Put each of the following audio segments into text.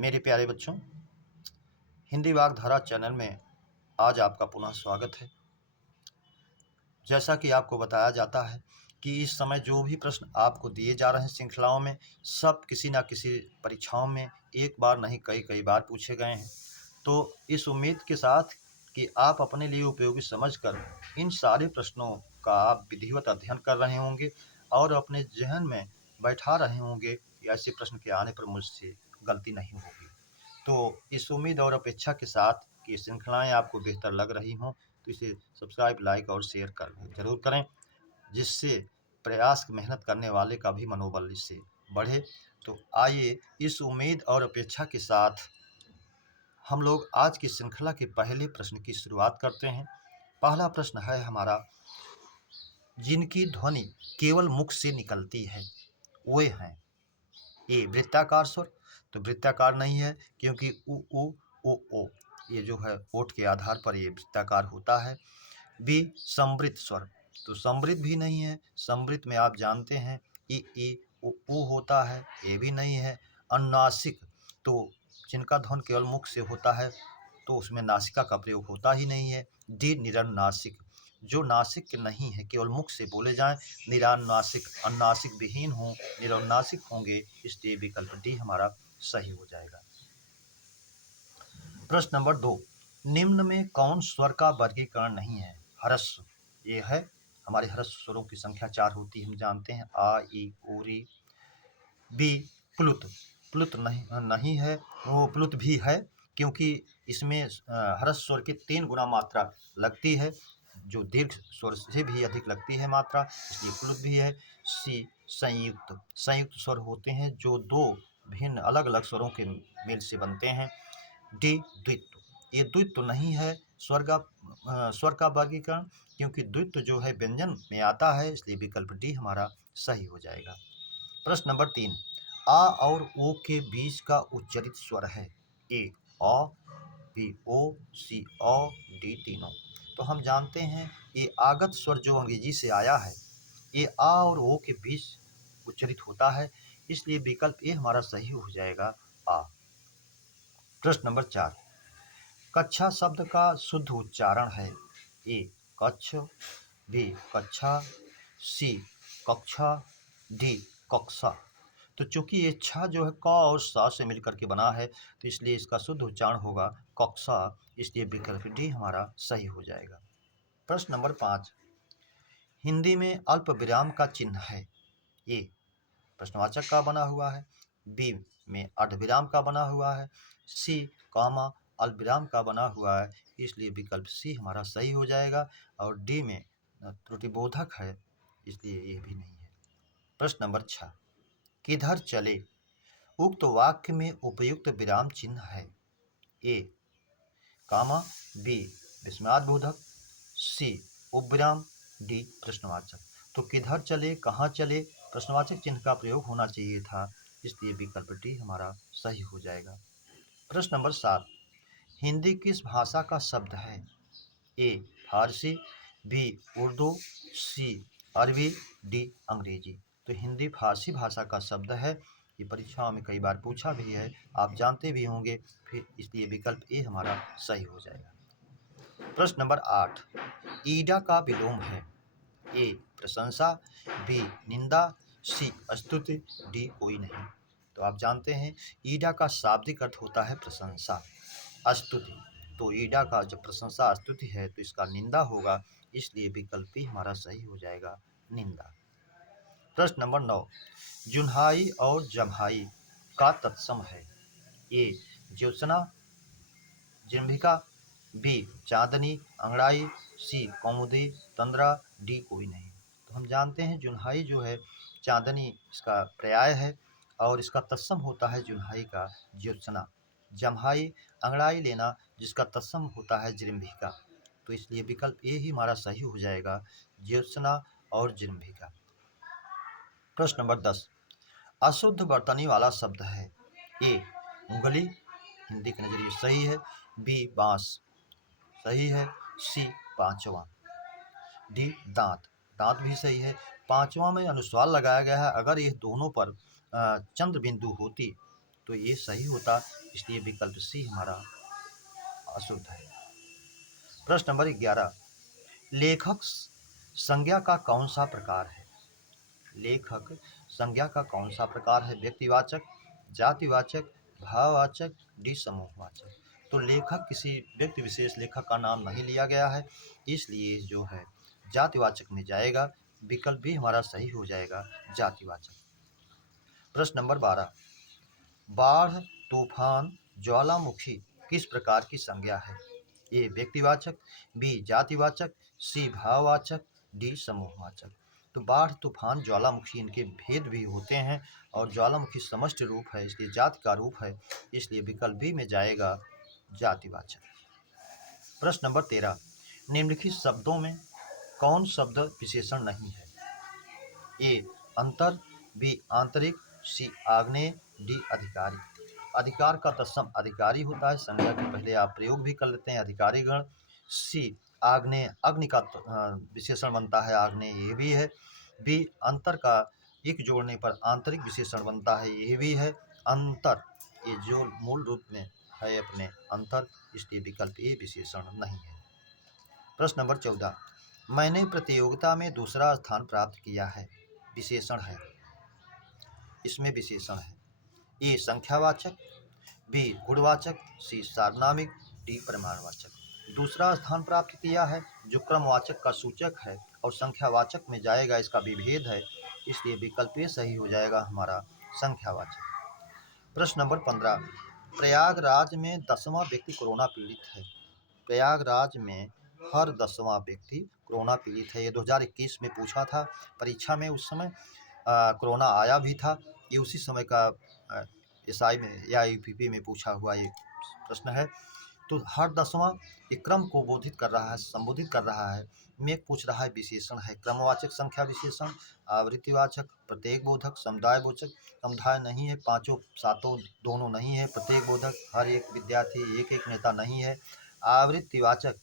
मेरे प्यारे बच्चों, हिंदी वागधारा चैनल में आज आपका पुनः स्वागत है। जैसा कि आपको बताया जाता है कि इस समय जो भी प्रश्न आपको दिए जा रहे हैं श्रृंखलाओं में, सब किसी न किसी परीक्षाओं में एक बार नहीं कई बार पूछे गए हैं। तो इस उम्मीद के साथ कि आप अपने लिए उपयोगी समझकर इन सारे प्रश्नों का आप विधिवत अध्ययन कर रहे होंगे और अपने ज़हन में बैठा रहे होंगे कि ऐसे प्रश्न के आने पर मुझसे गलती नहीं होगी। तो इस उम्मीद और अपेक्षा के साथ कि श्रृंखलाएँ आपको बेहतर लग रही हों, तो इसे सब्सक्राइब, लाइक और शेयर ज़रूर करें, जिससे प्रयास मेहनत करने वाले का भी मनोबल इससे बढ़े। तो आइए इस उम्मीद और अपेक्षा के साथ हम लोग आज की श्रृंखला के पहले प्रश्न की शुरुआत करते हैं। पहला प्रश्न है हमारा, जिनकी ध्वनि केवल मुख से निकलती है वे हैं। ए वृत्ताकार स्वर, तो वृत्ताकार नहीं है क्योंकि उ ओ ये जो है ओठ के आधार पर ये वृत्ताकार होता है। बी समृद्ध स्वर, तो समृद्ध भी नहीं है। समृद्ध में आप जानते हैं ई उ होता है, ये भी नहीं है। अनुनासिक, तो जिनका ध्वनि केवल मुख से होता है तो उसमें नासिका का प्रयोग होता ही नहीं है। डी निरनुनासिक, जो नासिक नहीं है, केवल मुख से बोले जाएं, निरानुनासिक, अनुनासिक विहीन हों, निरनुनासिक होंगे, इसलिए विकल्प डी हमारा सही हो जाएगा। प्रश्न नंबर 2, निम्न में कौन स्वर का वर्गीकरण नहीं है? ह्रस्व, ये है हमारे ह्रस्व स्वरों की संख्या 4 होती है, हम जानते हैं, आ ई उ री। बी प्लुत, प्लुत नहीं है, वो प्लुत भी है क्योंकि इसमें ह्रस्व स्वर की 3 गुना मात्रा लगती है, जो दीर्घ स्वर से भी अधिक लगती है मात्रा, इसलिए प्लुत भी है। सी संयुक्त, संयुक्त स्वर होते हैं जो दो भिन्न अलग अलग स्वरों के मेल से बनते हैं। डी द्वित्व, ये द्वित्व नहीं है स्वर का वर्गीकरण, क्योंकि द्वित्व जो है व्यंजन में आता है, इसलिए विकल्प डी हमारा सही हो जाएगा। प्रश्न नंबर 3, आ और ओ के बीच का उच्चरित स्वर है। ए अ, बी ओ, सी अ, डी तीनों। तो हम जानते हैं ये आगत स्वर जो अंग्रेजी से आया है, ये आ और ओ के बीच उच्चरित होता है, इसलिए विकल्प ए हमारा सही हो जाएगा, आ। प्रश्न नंबर 4, कक्षा शब्द का शुद्ध उच्चारण है। ए कच्छ, बी कक्षा, सी कक्षा, डी कक्षा। तो चूंकि ये छा जो है क और सा से मिलकर के बना है, तो इसलिए इसका शुद्ध उच्चारण होगा कक्षा, इसलिए विकल्प डी हमारा सही हो जाएगा। प्रश्न नंबर 5, हिंदी में अल्प विराम का चिन्ह है। ए प्रश्नवाचक का बना हुआ है, बी में अर्धविराम का बना हुआ है, सी कॉमा अल्पविराम का बना हुआ है, इसलिए विकल्प सी हमारा सही हो जाएगा, और डी में त्रुटिबोधक है, इसलिए ये भी नहीं है। प्रश्न नंबर 6, किधर चले उक्त वाक्य में उपयुक्त विराम चिन्ह है। ए कामा, बी विस्मयादिबोधक, सी उपविराम, डी प्रश्नवाचक। तो किधर चले, कहाँ चले, प्रश्नवाचक चिन्ह का प्रयोग होना चाहिए था, इसलिए विकल्प डी हमारा सही हो जाएगा। प्रश्न नंबर 7, हिंदी किस भाषा का शब्द है। ए फारसी, बी उर्दू, सी अरबी, डी अंग्रेजी। तो हिंदी फारसी भाषा का शब्द है, ये परीक्षाओं में कई बार पूछा भी है, आप जानते भी होंगे, फिर इसलिए विकल्प ए हमारा सही हो जाएगा। प्रश्न नंबर 8, ईडा का विलोम है। ए प्रशंसा, बी निंदा, सी स्तुति, डी कोई नहीं। तो आप जानते हैं ईडा का शाब्दिक अर्थ होता है प्रशंसा, स्तुति। तो ईडा का जब प्रशंसा स्तुति है तो इसका निंदा होगा, इसलिए विकल्प ही हमारा सही हो जाएगा, निंदा। प्रश्न नंबर 9, जुन्हाई और जम्हाई का तत्सम है। ए ज्योत्सना, जिह्विका, बी चांदनी, अंगड़ाई, सी कौमुदी, तंद्रा, डी कोई नहीं। तो हम जानते हैं जुन्हाई जो है चांदनी इसका पर्याय है, और इसका तत्सम होता है जुन्हाई का ज्योत्सना। जम्हाई अंगड़ाई लेना, जिसका तत्सम होता है जृंभिका, तो इसलिए विकल्प ए ही हमारा सही हो जाएगा, ज्योत्सना और जृंभिका। प्रश्न नंबर 10, अशुद्ध बर्तनी वाला शब्द है। ए उंगली, हिंदी के नजरिए सही है, बी बांस सही है, सी पांचवा, डी दांत, दांत भी सही है। पांचवा में अनुस्वार लगाया गया है, अगर ये दोनों पर चंद्र बिंदु होती तो ये सही होता, इसलिए विकल्प सी हमारा अशुद्ध है। प्रश्न नंबर 11, लेखक संज्ञा का कौन सा प्रकार है? लेखक संज्ञा का कौन सा प्रकार है? व्यक्तिवाचक, जातिवाचक, भाववाचक, डी समूहवाचक। तो लेखक किसी व्यक्ति विशेष लेखक का नाम नहीं लिया गया है, इसलिए जो है जातिवाचक में जाएगा। विकल्प भी हमारा सही हो जाएगा, जातिवाचक। प्रश्न नंबर 12, बाढ़, तूफान, ज्वालामुखी किस प्रकार की संज्ञा है? ए व्यक्तिवाचक, बी जातिवाचक, सी भाववाचक, डी समूहवाचक। तो बाढ़, तूफान, ज्वालामुखी इनके भेद भी होते हैं और ज्वालामुखी समष्टि रूप है, इसलिए जाति का रूप है, इसलिए विकल्प बी में जाएगा, जातिवाचक। प्रश्न नंबर 13, निम्नलिखित शब्दों में कौन शब्द विशेषण नहीं है? ए अंतर, बी आंतरिक, सी आग्नेय, डी अधिकारी। अधिकार का तत्सम अधिकारी होता है, संज्ञा के पहले आप प्रयोग भी कर लेते हैं, अधिकारी गण। सी आग्नेय, अग्नि का विशेषण बनता है, आग्नेय, ये भी है। बी अंतर का एक जोड़ने पर आंतरिक विशेषण बनता है, ये भी है। अंतर ये जो मूल रूप में है अपने अंतर, इसलिए विकल्प ए विशेषण नहीं है। प्रश्न नंबर 14, मैंने प्रतियोगिता में दूसरा स्थान प्राप्त किया है, विशेषण है, इसमें विशेषण है। ए संख्यावाचक, बी गुणवाचक, सी सार्वनामिक, डी परिमाणवाचक। दूसरा स्थान प्राप्त किया है जो क्रमवाचक का सूचक है और संख्यावाचक में जाएगा, इसका विभेद है, इसलिए विकल्प ए सही हो जाएगा हमारा, संख्यावाचक। प्रश्न नंबर 15, प्रयागराज में 10वां व्यक्ति कोरोना पीड़ित है। प्रयागराज में हर 10वां व्यक्ति कोरोना पीड़ित है। ये 2021 में पूछा था परीक्षा में, उस समय कोरोना आया भी था। ये उसी समय का एसआई में या यूपीपी में पूछा हुआ ये प्रश्न है। तो हर 10वां ये क्रम को बोधित कर रहा है, संबोधित कर रहा है। में पूछ रहा है विशेषण है, क्रमवाचक, संख्या विशेषण, आवृत्तिवाचक, प्रत्येक बोधक, समुदाय बोधक, समुदाय नहीं है, पांचों सातों दोनों नहीं है, प्रत्येक बोधक, हर एक विद्यार्थी, एक एक नेता नहीं है। आवृत्तिवाचक,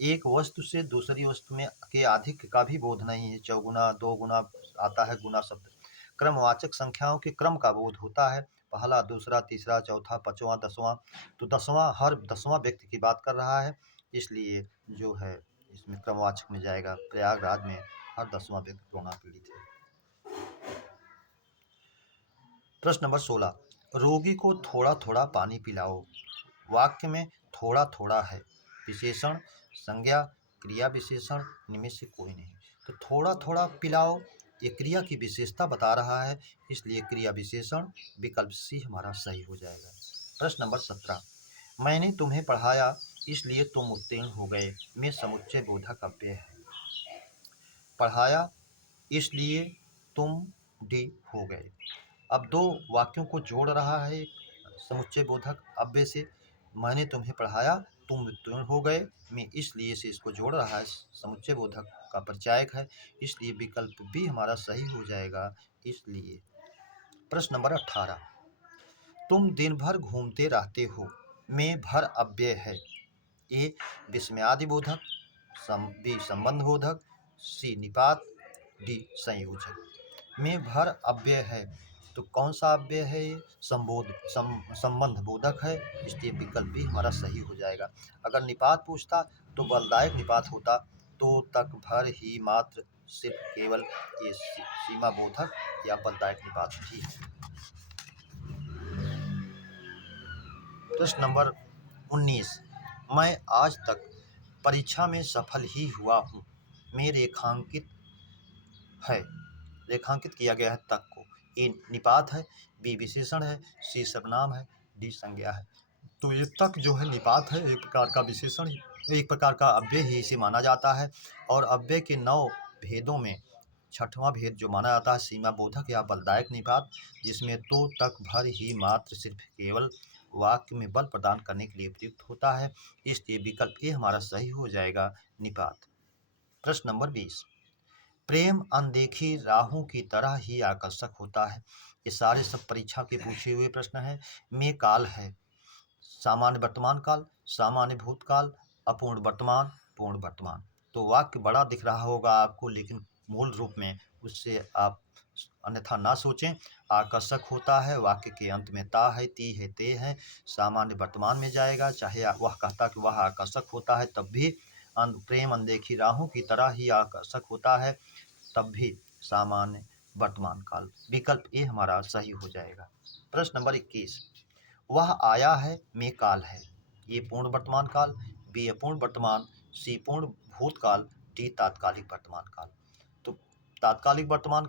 एक वस्तु से दूसरी वस्तु में के अधिक का भी बोध नहीं है, चौगुना, दो गुना आता है गुना शब्द। क्रमवाचक, संख्याओं के क्रम का बोध होता है, पहला, दूसरा, तीसरा, चौथा, पांचवा, 10वां। तो 10वां, हर 10वां व्यक्ति की बात कर रहा है, इसलिए जो है इसमें क्रमवाचक में जाएगा। प्रयागराज में हर 10वां व्यक्ति कोरोना पीड़ित है। प्रश्न नंबर 16, रोगी को थोड़ा थोड़ा पानी पिलाओ। वाक्य में थोड़ा थोड़ा है, विशेषण, संज्ञा, क्रिया विशेषण, इनमें से कोई नहीं। तो थोड़ा थोड़ा पिलाओ ये क्रिया की विशेषता बता रहा है, इसलिए क्रिया विशेषण, विकल्प सी हमारा सही हो जाएगा। प्रश्न नंबर 17, मैंने तुम्हें पढ़ाया इसलिए तुम उत्तीर्ण हो गए, में समुच्चय बोधक अव्यय है। पढ़ाया इसलिए तुम डी हो गए। अब दो वाक्यों को जोड़ रहा है समुच्चय बोधक अव्यय से। मैंने तुम्हें पढ़ाया, तुम उत्तीर्ण हो गए, में इसलिए से इसको जोड़ रहा है, समुच्चय बोधक का परिचायक है, इसलिए विकल्प भी हमारा सही हो जाएगा, इसलिए। प्रश्न नंबर 18, तुम दिन भर घूमते रहते हो, में भर अव्यय है। ए विस्मयादि बोधक, बी संबंध बोधक, सी निपात, डी संयोजक। में भर अव्यय है, तो कौन सा अव्यय है ये? संबंध बोधक है, इसलिए विकल्प भी हमारा सही हो जाएगा। अगर निपात पूछता तो बलदायक निपात होता, तो तक भर ही मात्र सिर्फ केवल, ये सीमा बोधक या बलदायक निपात ही है। प्रश्न नंबर 19, मैं आज तक परीक्षा में सफल ही हुआ हूँ, में रेखांकित है, रेखांकित किया गया है तक को। ए निपात है, बी विशेषण है, सी सर्वनाम है, डी संज्ञा है। तो ये तक जो है निपात है, एक प्रकार का विशेषण, एक प्रकार का अव्यय ही इसे माना जाता है। और अव्यय के 9 भेदों में 6वां भेद जो माना जाता है सीमा बोधक या बलदायक निपात, जिसमें तो तक भर ही मात्र सिर्फ केवल वाक्य में बल प्रदान करने के लिए प्रयुक्त होता है, इसलिए विकल्प ए हमारा सही हो जाएगा, निपात। प्रश्न नंबर 20, प्रेम अनदेखी राहों की तरह ही आकर्षक होता है। ये सारे सब परीक्षा के पूछे हुए प्रश्न हैं। में काल है, सामान्य वर्तमान काल, सामान्य भूतकाल, अपूर्ण वर्तमान, पूर्ण वर्तमान। तो वाक्य बड़ा दिख रहा होगा आपको, लेकिन मूल रूप में उससे आप अन्यथा ना सोचें। आकर्षक होता है, वाक्य के अंत में ता है, ती है, ते है, सामान्य वर्तमान में जाएगा। चाहे वह कहता कि वह आकर्षक होता है तब भी प्रेम अनदेखी राहों की तरह ही आकर्षक होता है, तब भी सामान्य वर्तमान काल। विकल्प ए हमारा सही हो जाएगा। प्रश्न नंबर 21, वह आया है में काल है। ये पूर्ण वर्तमान काल, बी अपूर्ण वर्तमान, सी पूर्ण भूतकाल, डी तात्कालिक वर्तमान काल। तो तात्कालिक वर्तमान